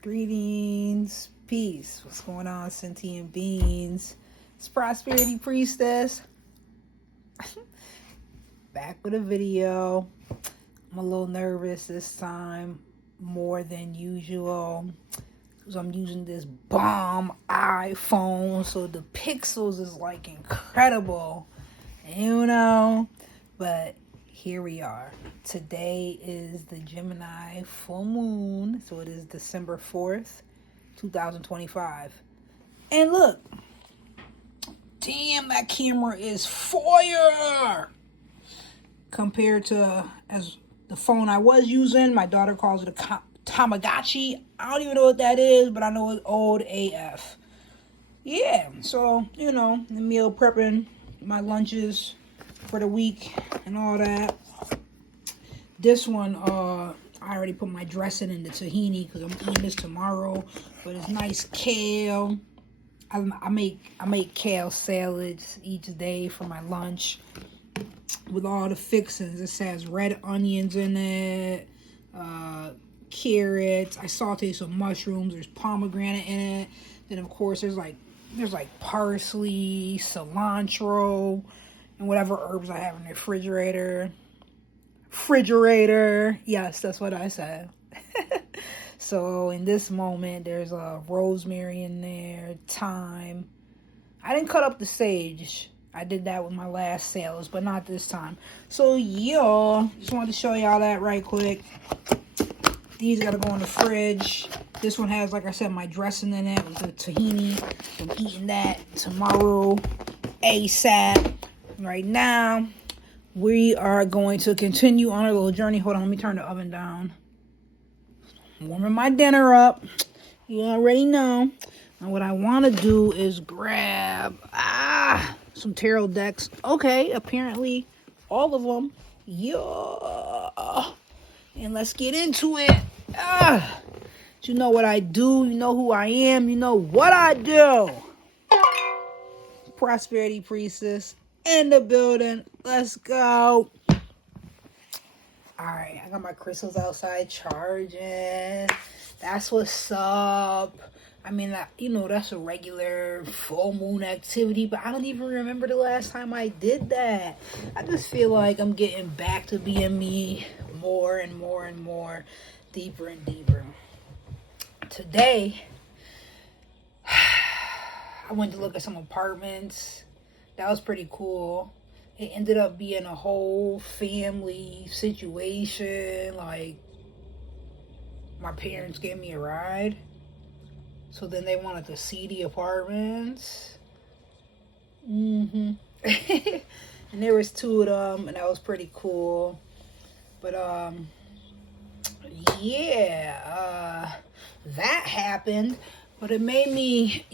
Greetings, peace. What's going on, sentient beings? It's Prosperity Priestess. Back with a video. I'm a little nervous this time, more than usual, because I'm using this bomb iPhone, so the pixels is like incredible, but here we are. Today is the Gemini full moon, so it is December 4th, 2025. And look, damn, that camera is fire compared to as the phone I was using. My daughter calls it a Tamagotchi. I don't even know what that is, but I know it's old AF. Yeah, so, the meal prepping, my lunches for the week and all that. This one, I already put my dressing in the tahini because I'm eating this tomorrow. But it's nice kale. I make kale salads each day for my lunch with all the fixings. It has red onions in it, carrots. I saute some mushrooms. There's pomegranate in it. Then of course there's like parsley, cilantro, and whatever herbs I have in the refrigerator. Yes, that's what I said. So in this moment, there's rosemary in there, thyme. I didn't cut up the sage. I did that with my last sales, but not this time. So y'all, just wanted to show y'all that right quick. These gotta go in the fridge. This one has, like I said, my dressing in it with the tahini. I'm eating that tomorrow, ASAP. Right now, we are going to continue on our little journey. Hold on, let me turn the oven down. Warming my dinner up. You already know. And what I want to do is grab some tarot decks. Okay, apparently all of them. Yeah. And let's get into it. You know what I do. You know who I am. You know what I do. Prosperity Priestess in the building. Let's go. Alright, I got my crystals outside charging. That's what's up. I mean, that's a regular full moon activity, but I don't even remember the last time I did that. I just feel like I'm getting back to being me more and more and more, deeper and deeper. Today, I went to look at some apartments. That was pretty cool. It ended up being a whole family situation. Like, my parents gave me a ride. So then they wanted to see the apartments. And there was 2 of them, and that was pretty cool. But, that happened. But it made me,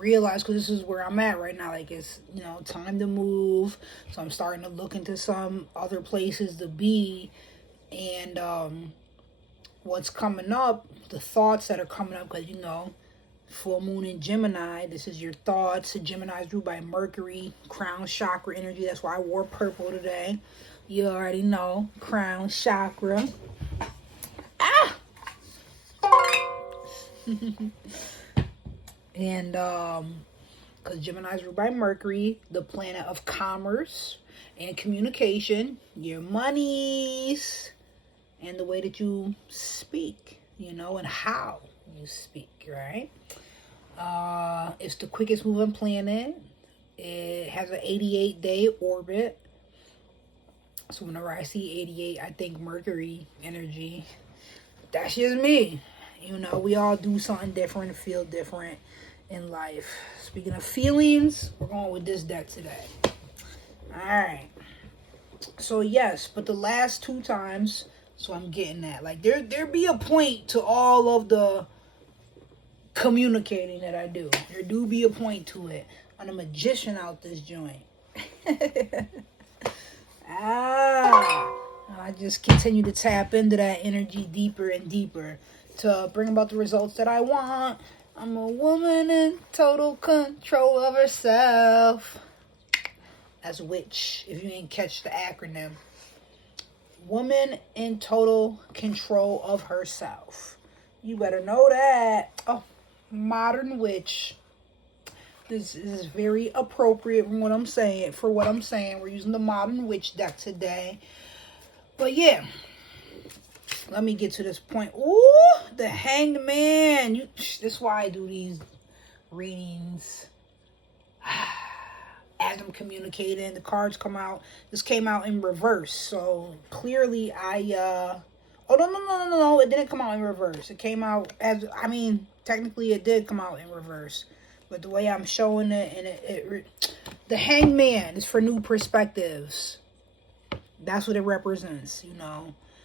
realize, because this is where I'm at right now. Like, it's, time to move. So I'm starting to look into some other places to be. And what's coming up, the thoughts that are coming up, because, full moon in Gemini. This is your thoughts. Gemini is ruled by Mercury, crown chakra energy. That's why I wore purple today. You already know, crown chakra. And because Gemini is ruled by Mercury, the planet of commerce and communication, your monies, and the way that you speak, and how you speak, right? It's the quickest moving planet. It has an 88-day orbit. So whenever I see 88, I think Mercury energy. That's just me. We all do something different, feel different in life. Speaking of feelings, we're going with this deck today. Alright. So yes, but the last 2 times, so I'm getting that. Like, there be a point to all of the communicating that I do. There do be a point to it. I'm a magician out this joint. I just continue to tap into that energy deeper and deeper to bring about the results that I want. I'm a woman in total control of herself. That's WITCH, if you didn't catch the acronym. Woman in total control of herself. You better know that. Oh, modern witch. This is very appropriate for what I'm saying. We're using the modern witch deck today. But yeah, let me get to this point. Ooh, the Hanged Man. This is why I do these readings. As I'm communicating, the cards come out. This came out in reverse, so clearly oh no! It didn't come out in reverse. It came out as technically it did come out in reverse, but the way I'm showing it and the Hanged Man is for new perspectives. That's what it represents,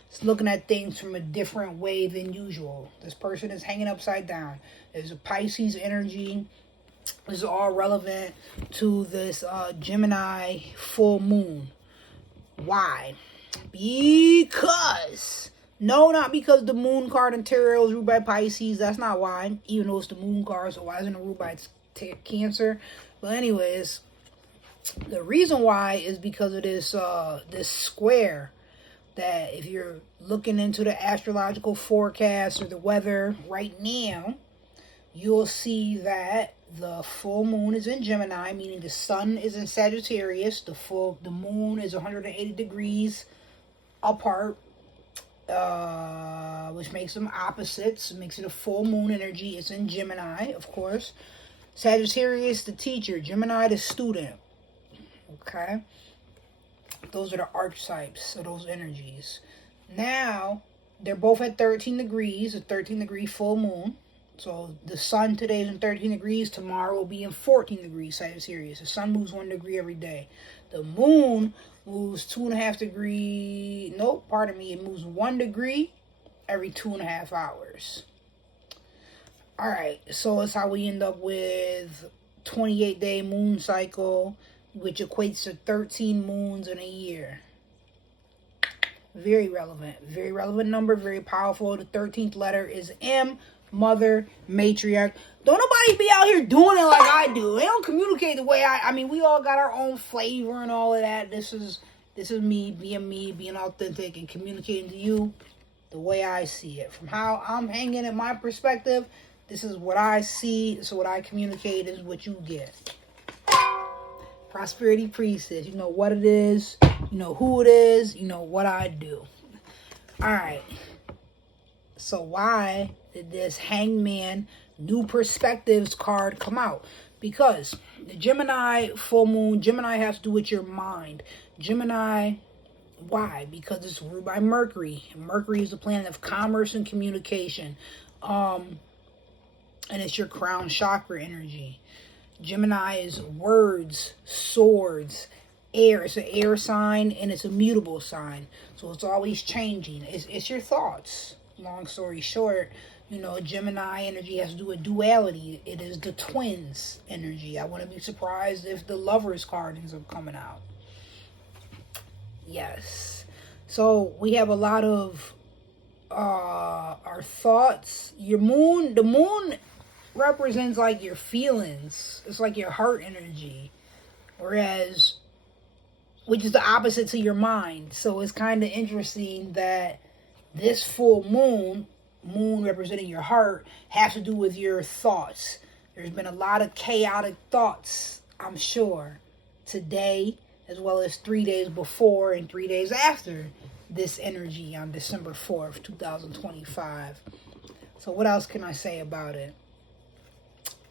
It's looking at things from a different way than usual. This person is hanging upside down. There's a Pisces energy. This is all relevant to this Gemini full moon. Why? Because... No, not because the moon card in tarot is ruled by Pisces. That's not why. Even though it's the moon card, so why isn't it ruled by Cancer? But anyways... The reason why is because of this square that if you're looking into the astrological forecast or the weather right now, you'll see that the full moon is in Gemini, meaning the sun is in Sagittarius. The moon is 180 degrees apart, which makes them opposites. It makes it a full moon energy. It's in Gemini, of course. Sagittarius, the teacher. Gemini, the student. Okay, those are the archetypes of those energies. Now, they're both at 13 degrees, a 13-degree full moon. So, the sun today is in 13 degrees, tomorrow will be in 14 degrees Sagittarius. The sun moves 1 degree every day. The moon moves 2.5 degrees, it moves 1 degree every 2.5 hours. Alright, so it's how we end up with 28-day moon cycle, which equates to 13 moons in a year. Very relevant. Very relevant number. Very powerful. The 13th letter is M. Mother. Matriarch. Don't nobody be out here doing it like I do. They don't communicate the way we all got our own flavor and all of that. This is me, being authentic and communicating to you the way I see it. From how I'm hanging at my perspective, this is what I see. This is what I communicate. This is what you get. Prosperity Priestess. You know what it is. You know who it is. You know what I do. Alright. So why did this Hanged Man New Perspectives card come out? Because the Gemini full moon, Gemini has to do with your mind. Gemini, why? Because it's ruled by Mercury. Mercury is the planet of commerce and communication. And it's your crown chakra energy. Gemini is words, swords, air. It's an air sign and it's a mutable sign. So it's always changing. It's your thoughts. Long story short, Gemini energy has to do with duality. It is the twins energy. I wouldn't be surprised if the Lovers card ends up coming out. Yes. So we have a lot of our thoughts. The moon represents like your feelings. It's like your heart energy, which is the opposite to your mind. So it's kind of interesting that this full moon representing your heart, has to do with your thoughts. There's been a lot of chaotic thoughts, I'm sure, today, as well as 3 days before and 3 days after this energy on December 4th, 2025. So what else can I say about it?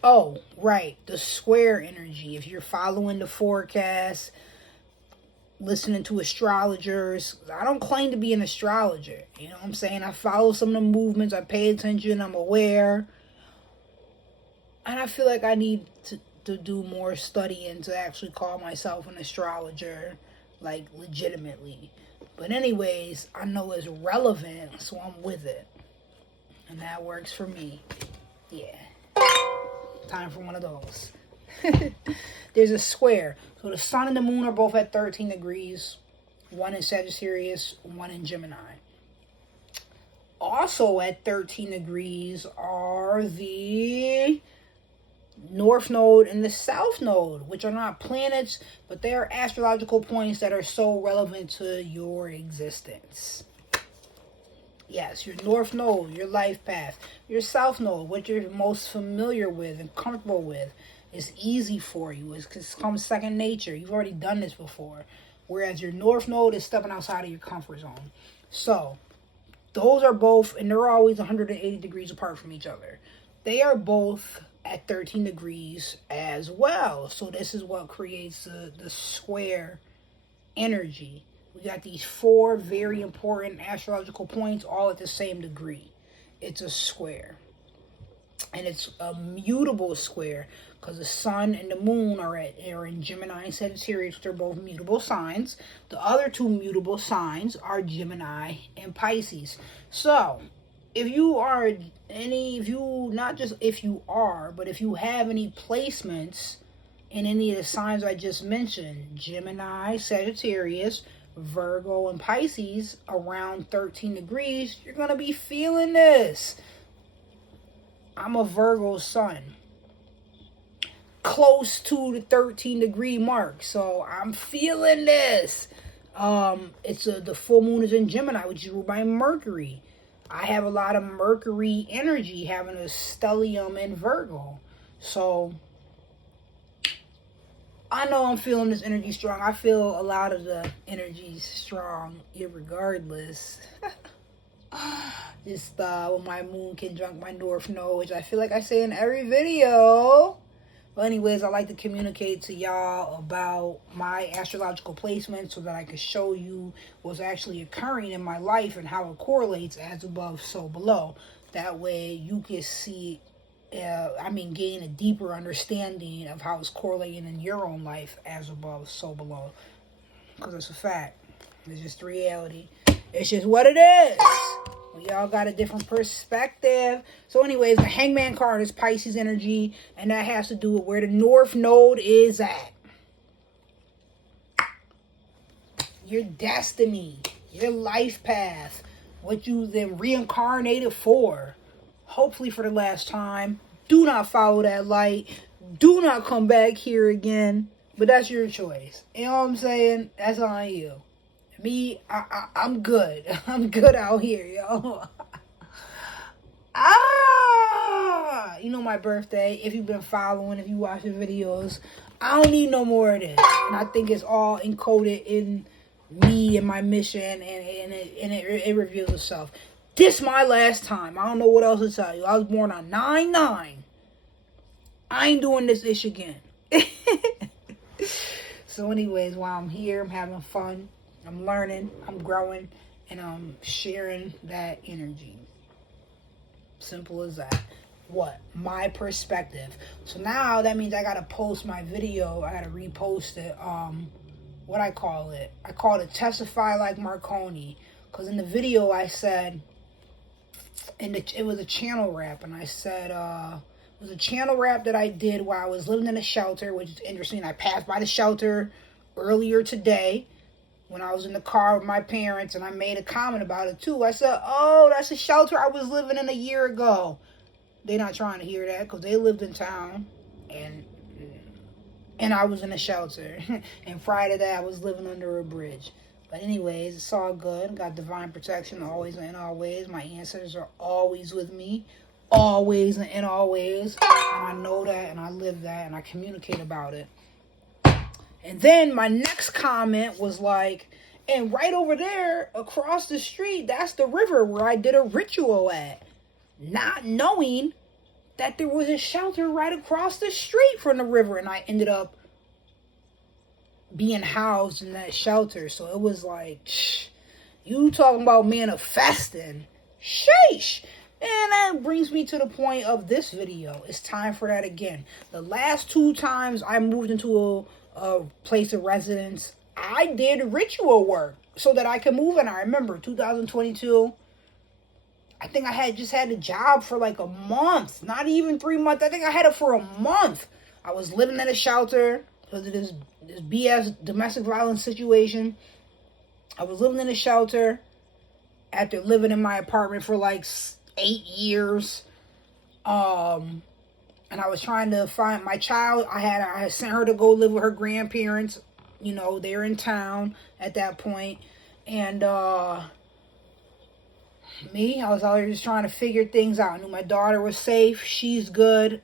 Oh, right, the square energy. If you're following the forecast, listening to astrologers, I don't claim to be an astrologer. You know what I'm saying? I follow some of the movements, I pay attention, I'm aware. And I feel like I need to do more studying to actually call myself an astrologer, like legitimately. But anyways, I know it's relevant, so I'm with it. And that works for me. Yeah. Time for one of those. There's a square. So the sun and the moon are both at 13 degrees. One in Sagittarius, one in Gemini. Also at 13 degrees are the North Node and the South Node, which are not planets, but they are astrological points that are so relevant to your existence. Yes, your north node, your life path. Your south node, what you're most familiar with and comfortable with, is easy for you. It's comes second nature. You've already done this before. Whereas your north node is stepping outside of your comfort zone. So, those are both, and they're always 180 degrees apart from each other. They are both at 13 degrees as well. So, this is what creates the square energy. We got these four very important astrological points all at the same degree. It's a square. And it's a mutable square because the sun and the moon are in Gemini and Sagittarius, which are both mutable signs. The other two mutable signs are Gemini and Pisces. So, if you are not just if you are, but if you have any placements in any of the signs I just mentioned, Gemini, Sagittarius, Virgo, and Pisces around 13 degrees, you're going to be feeling this. I'm a Virgo sun, close to the 13 degree mark, so I'm feeling this. The full moon is in Gemini, which is ruled by Mercury. I have a lot of Mercury energy, having a stellium in Virgo, so I know I'm feeling this energy strong. I feel a lot of the energy strong, irregardless. Just when my moon conjunct my north node, which I feel like I say in every video. But anyways, I like to communicate to y'all about my astrological placement so that I can show you what's actually occurring in my life and how it correlates as above, so below. That way you can see gain a deeper understanding of how it's correlating in your own life as above, so below. Because it's a fact. It's just reality. It's just what it is. We all got a different perspective. So anyways, the Hangman card is Pisces energy, and that has to do with where the North Node is at. Your destiny, your life path, what you then reincarnated for. Hopefully for the last time. Do not follow that light. Do not come back here again. But that's your choice. You know what I'm saying? That's on you. Me, I'm good. I'm good out here, yo. You know my birthday. If you've been following, if you watch the videos, I don't need no more of this. And I think it's all encoded in me and my mission, and it reveals itself. This my last time. I don't know what else to tell you. I was born on 9/9. I ain't doing this ish again. So anyways, while I'm here, I'm having fun. I'm learning, I'm growing, and I'm sharing that energy. Simple as that. What? My perspective. So now that means I gotta post my video. I gotta repost it. What I call it? I call it Testify Like Marconi. Because in the video I said, it was a channel rap, and I said, it was a channel rap that I did while I was living in a shelter, which is interesting. I passed by the shelter earlier today when I was in the car with my parents, and I made a comment about it too. I said, oh, that's a shelter I was living in a year ago. They're not trying to hear that because they lived in town, and I was in a shelter. And prior to that, I was living under a bridge. But anyways, it's all good. Got divine protection always and always. My ancestors are always with me. Always and always. And I know that, and I live that, and I communicate about it. And then my next comment was like, and right over there across the street, that's the river where I did a ritual at. Not knowing that there was a shelter right across the street from the river. And I ended up being housed in that shelter. So it was like, you talking about manifesting. Sheesh. And that brings me to the point of this video. It's time for that again. The last 2 times I moved into a place of residence, I did ritual work so that I could move in. I remember 2022, I think I had just had a job for like a month, not even 3 months. I think I had it for a month. I was living in a shelter because of this BS domestic violence situation. I was living in a shelter after living in my apartment for like 8 years. And I was trying to find my child. I had sent her to go live with her grandparents. You know, they're in town at that point. And Me, I was out here just trying to figure things out. I knew my daughter was safe. She's good.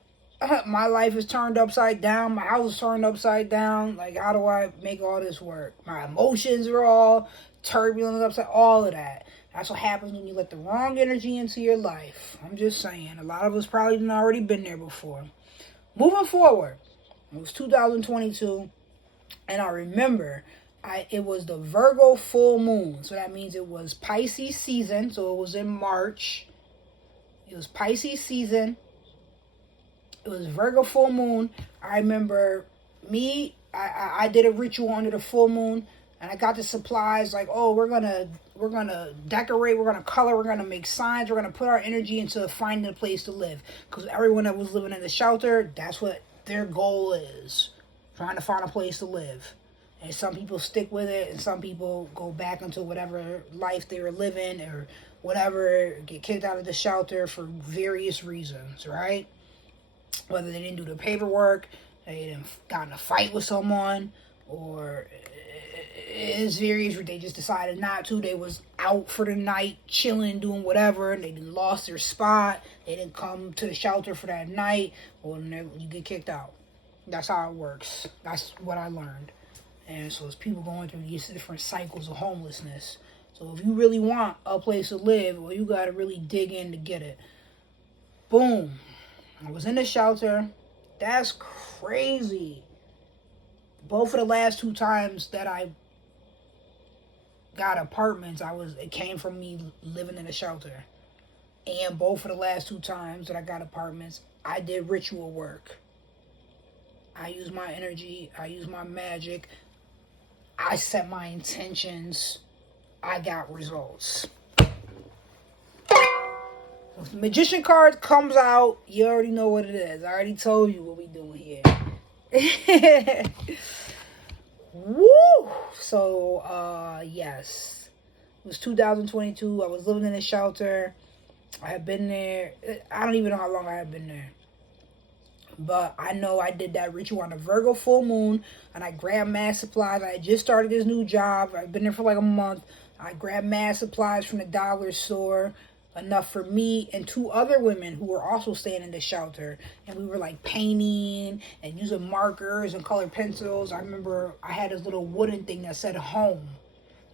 My life is turned upside down. My house is turned upside down. Like, how do I make all this work? My emotions are all turbulent, upside, all of that. That's what happens when you let the wrong energy into your life. I'm just saying. A lot of us probably didn't already been there before. Moving forward, it was 2022, and I remember it was the Virgo full moon. So that means it was Pisces season. So it was in March. It was Pisces season. It was Virgo full moon. I remember I did a ritual under the full moon, and I got the supplies like, oh, we're gonna decorate, we're gonna color, we're gonna make signs, we're gonna put our energy into finding a place to live. Because everyone that was living in the shelter, that's what their goal is, trying to find a place to live. And some people stick with it, and some people go back into whatever life they were living or whatever, get kicked out of the shelter for various reasons, right? Whether they didn't do the paperwork, they didn't got in a fight with someone, or it's various where they just decided not to. They was out for the night, chilling, doing whatever, and they didn't lost their spot. They didn't come to the shelter for that night, or you get kicked out. That's how it works. That's what I learned. And so it's people going through these different cycles of homelessness. So if you really want a place to live, well, you got to really dig in to get it. Boom. I was in the shelter. That's crazy. Both of the last 2 times that I got apartments, it came from me living in a shelter. And both of the last 2 times that I got apartments, I did ritual work. I used my energy. I used my magic. I set my intentions. I got results. If the magician card comes out, you already know what it is. I already told you what we doing here. Woo! So, yes. It was 2022. I was living in a shelter. I had been there. I don't even know how long I had been there. But I know I did that ritual on the Virgo full moon. And I grabbed mad supplies. I had just started this new job. I've been there for like a month. I grabbed mad supplies from the dollar store. Enough for me and 2 other women who were also staying in the shelter. And we were like painting and using markers and colored pencils. I remember I had this little wooden thing that said home.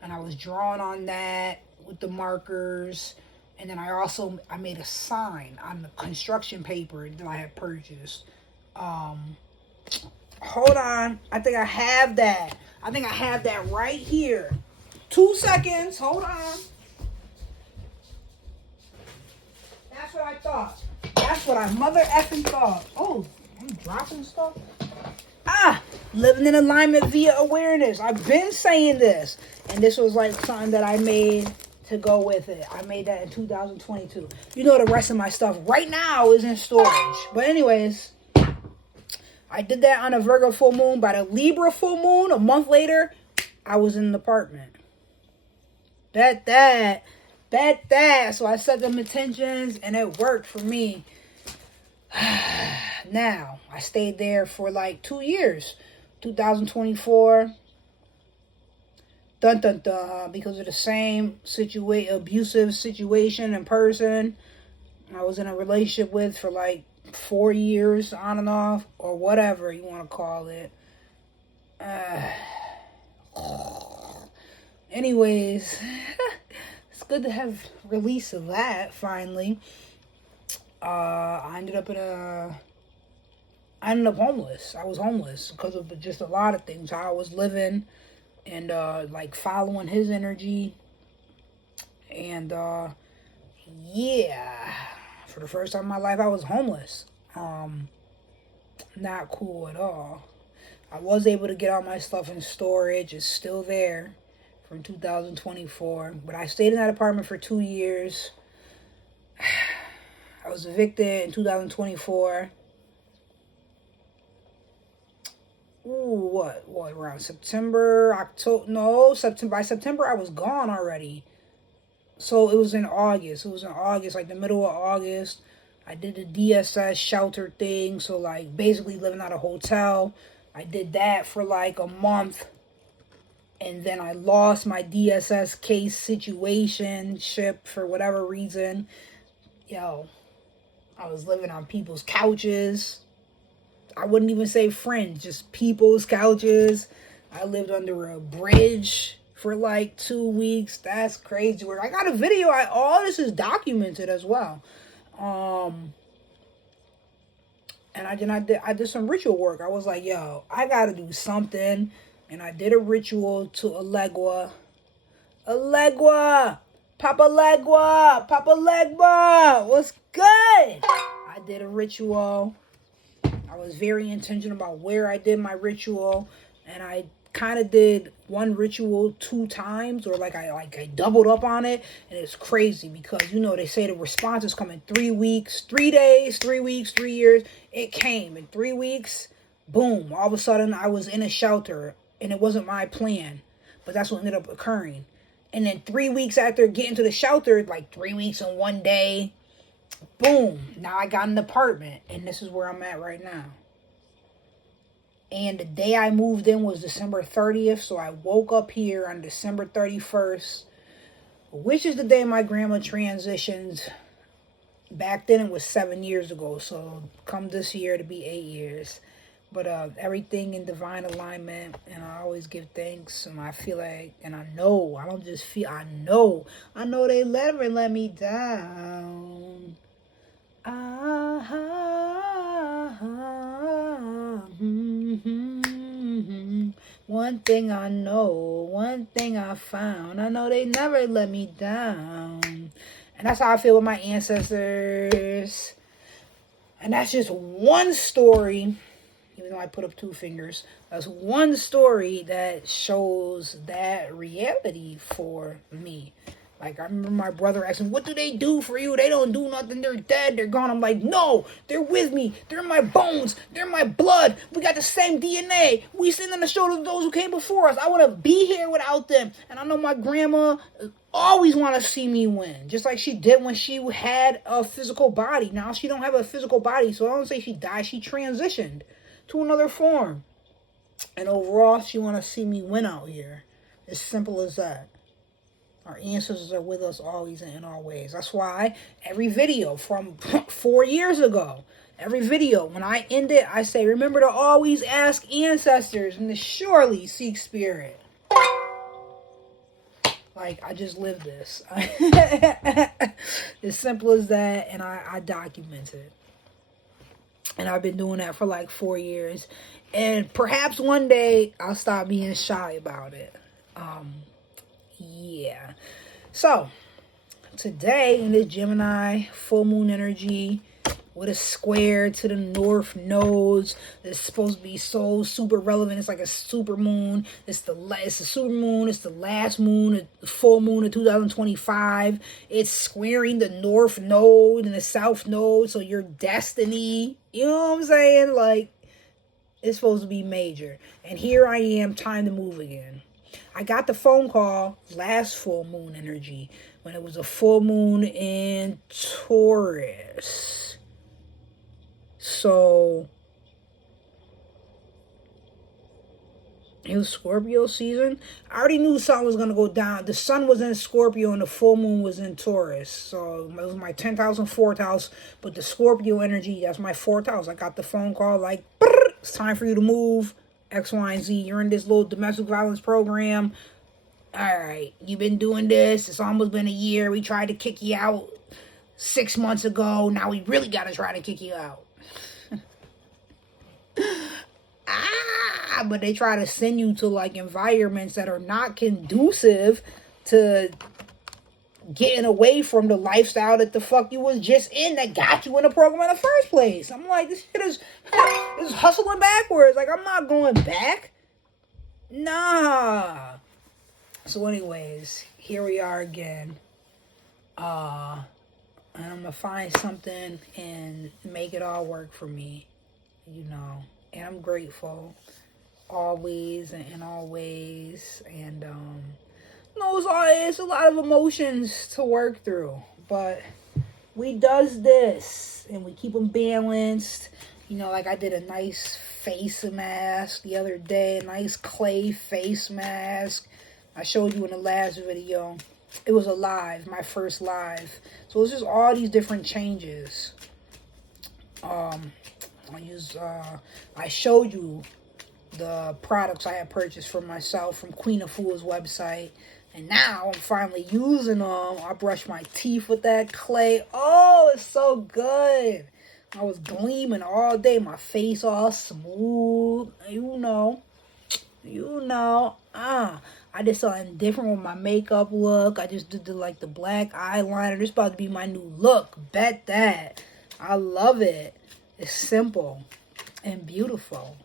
And I was drawing on that with the markers. And then I made a sign on the construction paper that I had purchased. Hold on. I think I have that. I think I have that right here. 2 seconds. Hold on. That's what I thought. That's what I mother effing thought. Oh, I'm dropping stuff. Living in alignment via awareness. I've been saying this. And this was like something that I made to go with it. I made that in 2022. You know, the rest of my stuff right now is in storage. But anyways, I did that on a Virgo full moon. By the Libra full moon, a month later, I was in an apartment. Bet that. So I set them intentions and it worked for me. Now, I stayed there for like 2 years. 2024. Dun dun dun. Because of the same abusive situation in person. I was in a relationship with for like 4 years on and off. Or whatever you want to call it. Anyways. It's good to have release of that finally. I ended up homeless. I was homeless because of just a lot of things. How I was living and like following his energy. And yeah, for the first time in my life I was homeless. Not cool at all. I was able to get all my stuff in storage. It's still there. From 2024, but I stayed in that apartment for 2 years. I was evicted in 2024. What around September, October? No, September. By September, I was gone already. So it was in August. Like the middle of August. I did the DSS shelter thing. So like basically living at a hotel. I did that for like a month. And then I lost my DSS case situationship for whatever reason. Yo, I was living on people's couches. I wouldn't even say friends, just people's couches. I lived under a bridge for like 2 weeks. That's crazy work. I got a video. All this is documented as well. And I did some ritual work. I was like, yo, I gotta do something. And I did a ritual to Elegua. Elegua! Papa Legua! Papa Legua! What's good? I did a ritual. I was very intentional about where I did my ritual. And I kind of did one ritual 2 times, or I doubled up on it. And it's crazy because, they say the response is coming 3 weeks, 3 days, 3 weeks, 3 years. It came in 3 weeks. Boom. All of a sudden I was in a shelter, and it wasn't my plan, but that's what ended up occurring. And then 3 weeks after getting to the shelter, like 3 weeks and 1 day, boom, now I got an apartment, and this is where I'm at right now. And the day I moved in was December 30th, so I woke up here on December 31st, which is the day my grandma transitioned. Back then it was 7 years ago, so come this year to be 8 years. But everything in divine alignment, and I always give thanks, and I feel like, and I know, I don't just feel, I know they never let me down. One thing I know, one thing I found, I know they never let me down. And that's how I feel with my ancestors. And that's just one story, even though I put up 2 fingers. That's one story that shows that reality for me. Like, I remember my brother asking, what do they do for you? They don't do nothing. They're dead. They're gone. I'm like, no, they're with me. They're in my bones. They're in my blood. We got the same DNA. We stand on the shoulders of those who came before us. I want to be here without them. And I know my grandma always want to see me win. Just like she did when she had a physical body. Now she don't have a physical body. So I don't say she died. She transitioned to another form. And overall, she want to see me win out here. As simple as that. Our ancestors are with us always and in all ways. That's why every video from 4 years ago, every video, when I end it, I say, remember to always ask ancestors and to surely seek spirit. Like, I just lived this. As simple as that, and I document it. And I've been doing that for like 4 years. And perhaps one day I'll stop being shy about it. Yeah. So, today in this Gemini full moon energy with a square to the north nodes that's supposed to be so super relevant. It's like a super moon. It's a super moon. It's the last moon, the full moon of 2025. It's squaring the north node and the south node. So your destiny, you know what I'm saying? Like, it's supposed to be major. And here I am, time to move again. I got the phone call last full moon energy when it was a full moon in Taurus. So it was Scorpio season. I already knew something was going to go down. The sun was in Scorpio and the full moon was in Taurus. So it was my 10th house and 4th house. But the Scorpio energy, that's my 4th house. I got the phone call like, it's time for you to move. X, Y, and Z. You're in this little domestic violence program. All right, you've been doing this. It's almost been a year. We tried to kick you out 6 months ago. Now we really got to try to kick you out. But they try to send you to like environments that are not conducive to getting away from the lifestyle that the fuck you was just in that got you in the program in the first place. I'm like, this shit is hustling backwards. Like, I'm not going back. Nah. So anyways, here we are again. And I'm gonna find something and make it all work for me. And I'm grateful always and in all ways. And it's a lot of emotions to work through, but we does this and we keep them balanced. You know, like I did a nice face mask the other day, a nice clay face mask. I showed you in the last video. It was a live, my first live. So it's just all these different changes. I showed you the products I had purchased for myself from Queen of Fools website. And now I'm finally using them. I brush my teeth with that clay. Oh, it's so good. I was gleaming all day. My face all smooth. You know. I did something different with my makeup look. I just did the black eyeliner. This is about to be my new look. Bet that. I love it. It's simple and beautiful.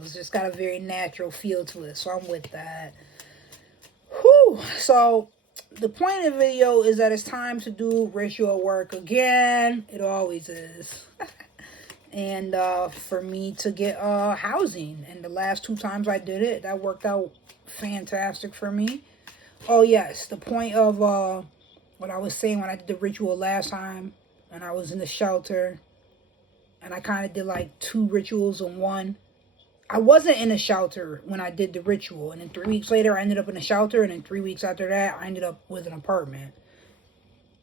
It's just got a very natural feel to it, so I'm with that. Whew. So the point of the video is that it's time to do ritual work again. It always is. And for me to get housing. And the last 2 times I did it, that worked out fantastic for me. Oh yes, the point of what I was saying when I did the ritual last time, and I was in the shelter, and I kind of did like 2 rituals in one. I wasn't in a shelter when I did the ritual, and then 3 weeks later I ended up in a shelter, and then 3 weeks after that I ended up with an apartment,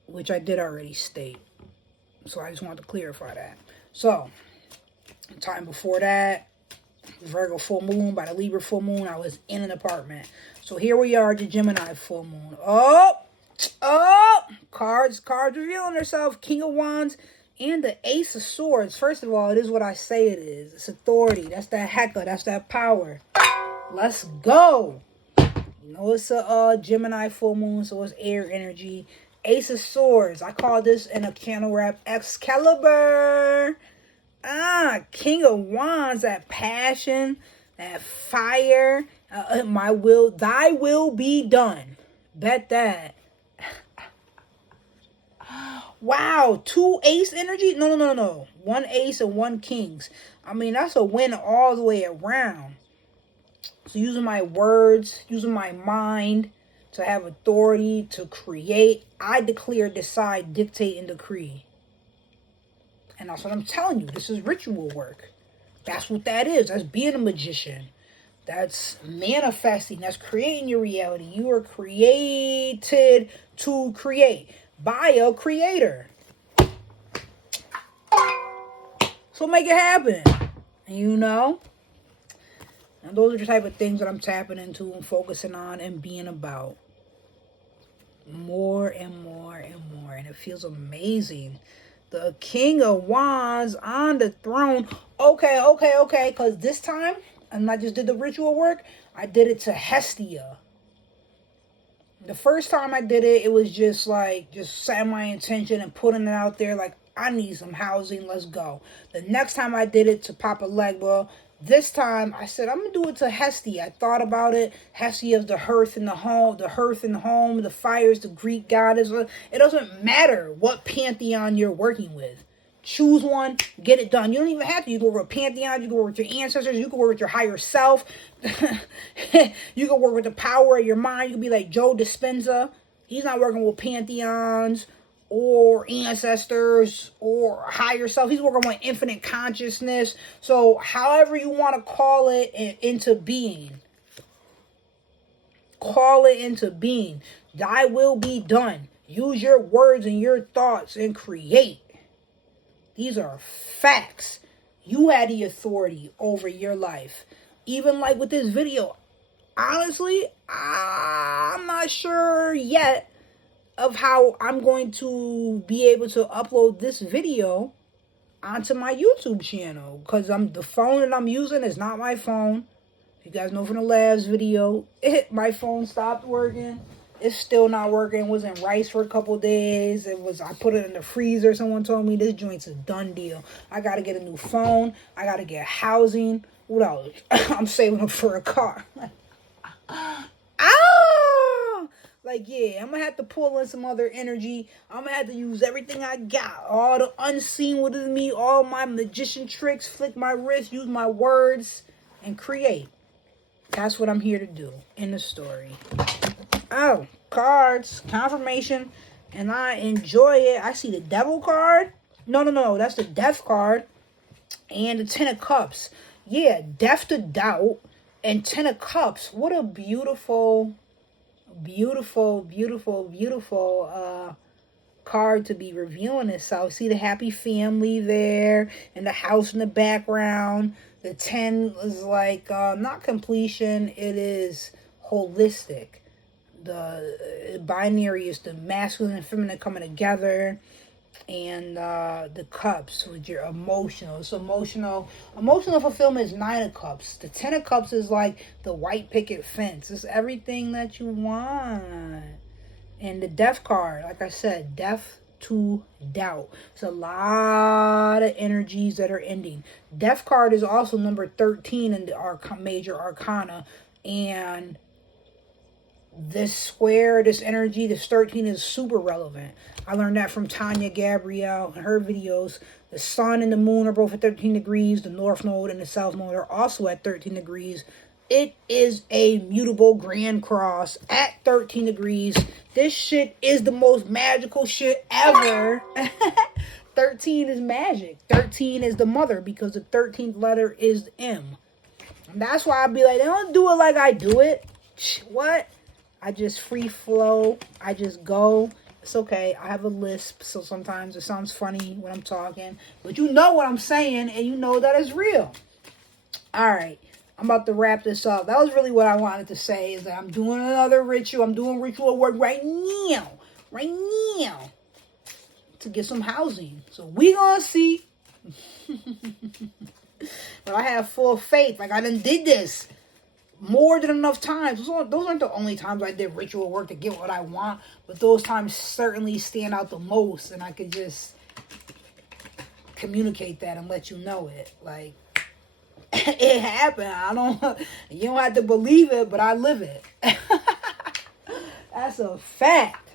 which I did already state. So I just wanted to clarify that. So, the time before that, Virgo full moon, by the Libra full moon, I was in an apartment. So here we are, the Gemini full moon. Cards revealing themselves. King of Wands and the Ace of Swords. First of all, it is what I say it is. It's authority. That's that heckler. That's that power. Let's go. You know, it's a Gemini full moon, so it's air energy. Ace of Swords. I call this in a candle wrap Excalibur. King of Wands. That passion. That fire. Thy will be done. Bet that. Wow, 2 ace energy? No. 1 ace and 1 kings. I mean, that's a win all the way around. So using my words, using my mind to have authority to create, I declare, decide, dictate, and decree. And that's what I'm telling you. This is ritual work. That's what that is. That's being a magician. That's manifesting. That's creating your reality. You are created to create by a creator. So make it happen. And you know, and those are the type of things that I'm tapping into and focusing on and being about. More and more and more. And it feels amazing. The King of Wands on the throne. Okay. Because this time, and I just did the ritual work, I did it to Hestia. The first time I did it, it was just setting my intention and putting it out there like, I need some housing, let's go. The next time I did it to Papa Legba, this time I said, I'm going to do it to Hestia. I thought about it. Hestia is the hearth in the home, the fire is the Greek goddess. It doesn't matter what pantheon you're working with. Choose one, get it done. You don't even have to. You can work with pantheons, you can work with your ancestors, you can work with your higher self. You can work with the power of your mind. You can be like Joe Dispenza. He's not working with pantheons or ancestors or higher self. He's working with infinite consciousness. So however you want to call it into being. Call it into being. Thy will be done. Use your words and your thoughts and create. These are facts. You had the authority over your life. Even like with this video. Honestly, I'm not sure yet of how I'm going to be able to upload this video onto my YouTube channel. Because the phone that I'm using is not my phone. If you guys know from the last video, my phone stopped working. It's still not working. It was in rice for a couple days. I put it in the freezer. Someone told me this joint's a done deal. I got to get a new phone. I got to get housing. What else? I'm saving up for a car. Yeah, I'm going to have to pull in some other energy. I'm going to have to use everything I got. All the unseen within me, all my magician tricks, flick my wrist, use my words, and create. That's what I'm here to do in the story. Oh, cards, confirmation, and I enjoy it. I see the Devil card. No, that's the Death card. And the Ten of Cups. Yeah, Death to Doubt and Ten of Cups. What a beautiful, beautiful, beautiful, beautiful card to be reviewing itself. See the happy family there and the house in the background. The 10 is like not completion, it is holistic. The binary is the masculine and feminine coming together. And the cups with your emotional. So emotional fulfillment is 9 of cups. The 10 of cups is like the white picket fence. It's everything that you want. And the death card, like I said, death to doubt. It's a lot of energies that are ending. Death card is also number 13 in the major arcana. And this square, this energy, this 13 is super relevant. I learned that from Tanya Gabrielle in her videos. The sun and the moon are both at 13 degrees. The north node and the south node are also at 13 degrees. It is a mutable grand cross at 13 degrees. This shit is the most magical shit ever. 13 is magic. 13 is the mother because the 13th letter is M. And that's why I be like, they don't do it like I do it. What? I just free flow. I just go. It's okay. I have a lisp, so sometimes it sounds funny when I'm talking. But you know what I'm saying, and you know that it's real. All right. I'm about to wrap this up. That was really what I wanted to say, is that I'm doing another ritual. I'm doing ritual work right now. Right now. To get some housing. So we gonna see. But I have full faith. Like, I done did this more than enough times. Those aren't the only times I did ritual work to get what I want, but those times certainly stand out the most, and I could just communicate that and let you know it. Like, it happened. You don't have to believe it, but I live it. That's a fact.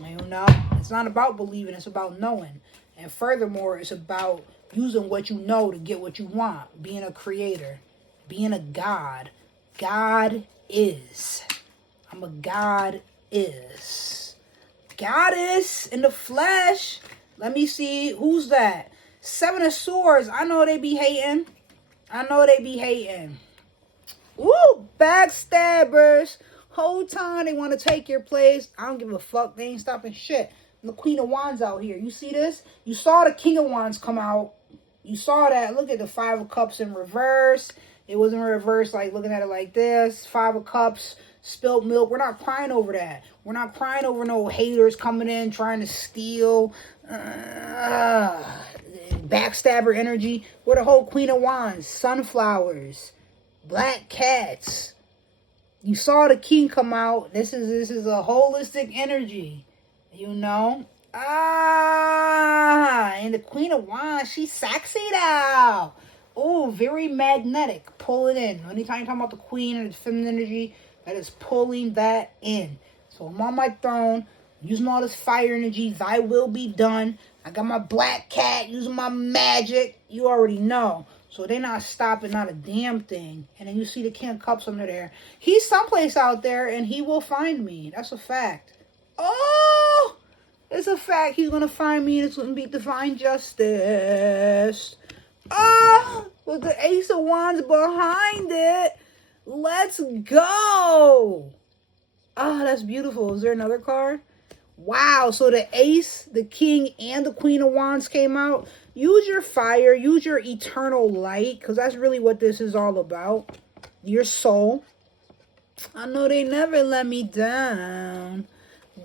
You know, it's not about believing, it's about knowing. And furthermore, it's about using what you know to get what you want. Being a creator. Being a god. God is. I'm a god is. Goddess in the flesh. Let me see. Who's that? 7 of Swords. I know they be hating. Ooh, backstabbers. Whole time they want to take your place. I don't give a fuck. They ain't stopping shit. And the Queen of Wands out here. You see this? You saw the King of Wands come out. You saw that. Look at the 5 of Cups in reverse. It wasn't reversed, like looking at it like this. 5 of Cups, spilt milk. We're not crying over that. We're not crying over no haters coming in trying to steal. Backstabber energy. We're the whole Queen of Wands. Sunflowers. Black cats. You saw the king come out. This is a holistic energy. You know? And the Queen of Wands, she's sexy now. Oh, very magnetic. Pull it in. Anytime you're talking about the queen and the feminine energy, that is pulling that in. So I'm on my throne, using all this fire energy. Thy will be done. I got my black cat, using my magic. You already know. So they're not stopping, not a damn thing. And then you see the King of Cups under there. He's someplace out there, and he will find me. That's a fact. Oh! It's a fact. He's going to find me, and it's going to be divine justice. Oh, with the Ace of Wands behind it. Let's go. Oh, that's beautiful. Is there another card? Wow. So the Ace, the King, and the Queen of Wands came out. Use your fire. Use your eternal light. Because that's really what this is all about. Your soul. I know they never let me down.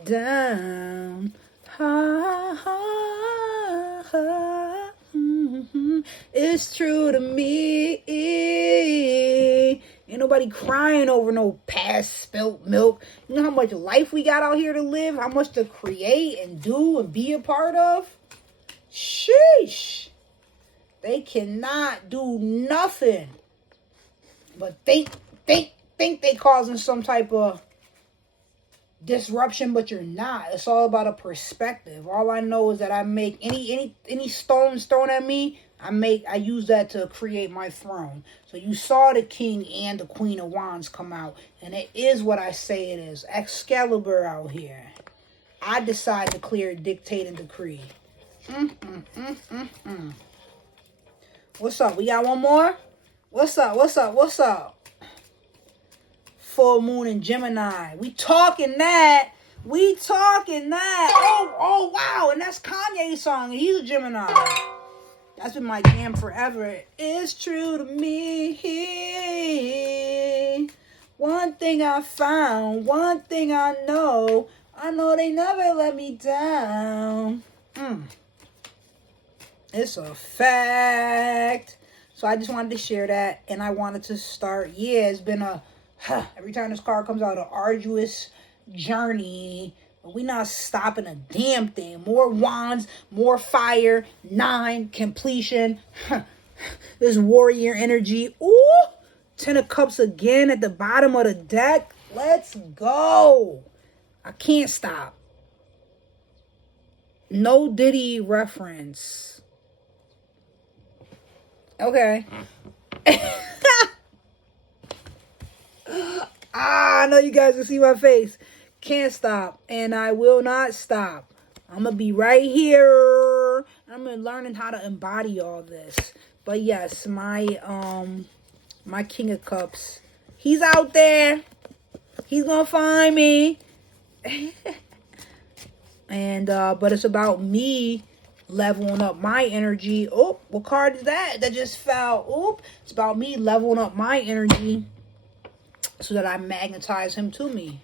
Down. Ha, ha, ha. It's true to me. Ain't nobody crying over no past spilt milk. You know how much life we got out here to live? How much to create and do and be a part of? Sheesh. They cannot do nothing but think they causing some type of disruption, but you're not. It's all about a perspective. All I know is that I make any stones thrown at me, I use that to create my throne. So you saw the King and the Queen of Wands come out, and it is what I say it is. Excalibur out here. I decide, declare, dictate, and decree. What's up? We got one more? What's up? Full moon in Gemini. We talking that. Oh, wow. And that's Kanye's song. He's a Gemini. That's been my jam forever. It's true to me. One thing I found, one thing I know they never let me down. It's a fact. So I just wanted to share that, and I wanted to start. Yeah, it's been every time this card comes out, an arduous journey. But we not stopping a damn thing. More wands, more fire, 9, completion. This warrior energy. Ooh, 10 of cups again at the bottom of the deck. Let's go. I can't stop. No Diddy reference. Okay. I know you guys can see my face. Can't stop, and I will not stop. I'm gonna be right here. I'm learning how to embody all this. But yes, my King of Cups, he's out there. He's gonna find me. And but it's about me leveling up my energy. Oh, what card is that? That just fell. Oop. It's about me leveling up my energy so that I magnetize him to me.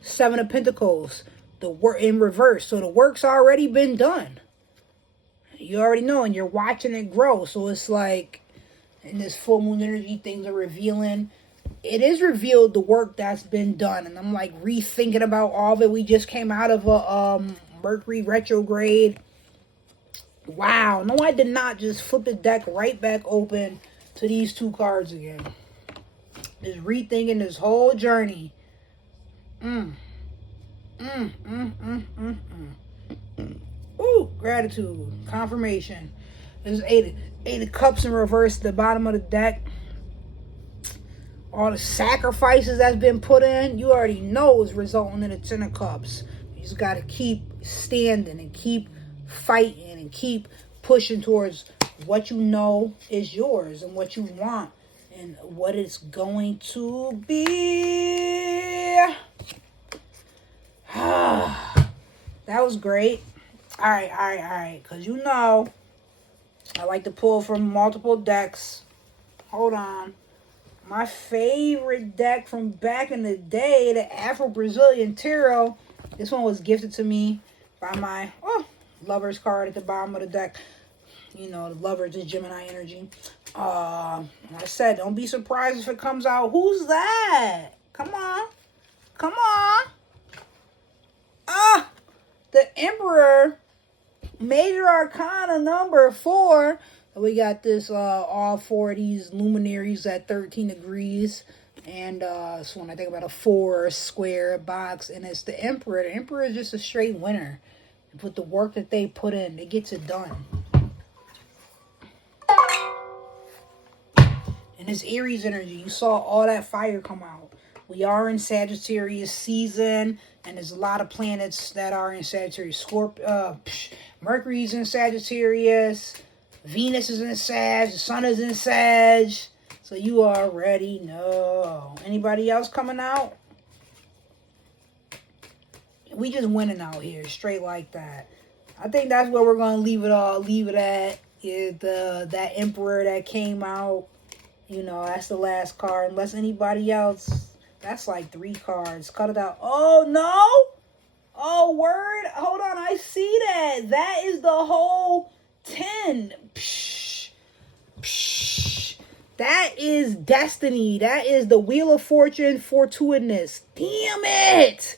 7 of Pentacles, the work in reverse. So the work's already been done. You already know, and you're watching it grow. So it's like, in this full moon energy, things are revealing. It is revealed the work that's been done, and I'm like rethinking about all of it. We just came out of a Mercury retrograde. Wow, no, I did not just flip the deck right back open to these 2 cards again. Just rethinking this whole journey. Ooh, gratitude, confirmation. There's 8 of Cups in reverse at the bottom of the deck. All the sacrifices that's been put in, you already know is resulting in a 10 of Cups. You just got to keep standing and keep fighting and keep pushing towards what you know is yours and what you want and what it's going to be. That was great. All right. Because you know, I like to pull from multiple decks. Hold on. My favorite deck from back in the day, the Afro-Brazilian Tarot. This one was gifted to me by my Lover's card at the bottom of the deck. You know, the Lovers is Gemini energy. I said, don't be surprised if it comes out. Who's that? Come on. The Emperor, Major Arcana number 4. We got this, all 4 of these luminaries at 13 degrees. And so when I think about a 4 square box, and it's the Emperor. The Emperor is just a straight winner. With the work that they put in, it gets it done. And this Aries energy, you saw all that fire come out. We are in Sagittarius season, and there's a lot of planets that are in Sagittarius. Mercury's in Sagittarius. Venus is in Sag. The Sun is in Sag. So you already know. Anybody else coming out? We just winning out here, straight like that. I think that's where we're going to leave it at. Is that Emperor that came out. You know, that's the last card. Unless anybody else... That's like 3 cards. Cut it out. Oh, no? Oh, word? Hold on. I see that. That is the whole 10. Psh. That is destiny. That is the Wheel of Fortune, fortuitous. Damn it.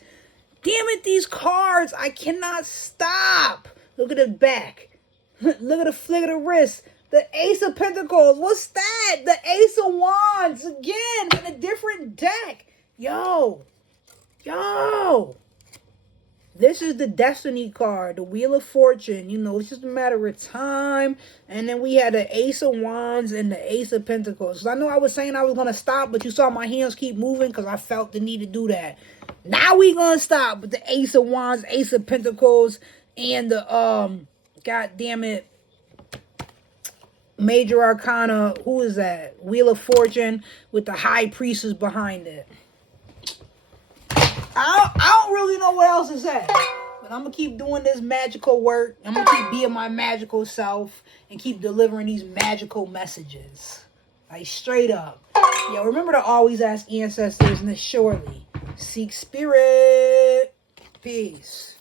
These cards. I cannot stop. Look at the back. Look at the flick of the wrist. The Ace of Pentacles. What's that? The Ace of Wands. Again, in a different deck. Yo. This is the Destiny card, the Wheel of Fortune. You know, it's just a matter of time. And then we had the Ace of Wands and the Ace of Pentacles. So I know I was saying I was going to stop, but you saw my hands keep moving because I felt the need to do that. Now we gonna stop with the Ace of Wands, Ace of Pentacles, and the God damn it, Major Arcana. Who is that? Wheel of Fortune with the High Priestess behind it. I don't really know what else to say. But I'm gonna keep doing this magical work. I'm gonna keep being my magical self and keep delivering these magical messages. Like straight up. Yo, remember to always ask ancestors and to surely seek spirit. Peace.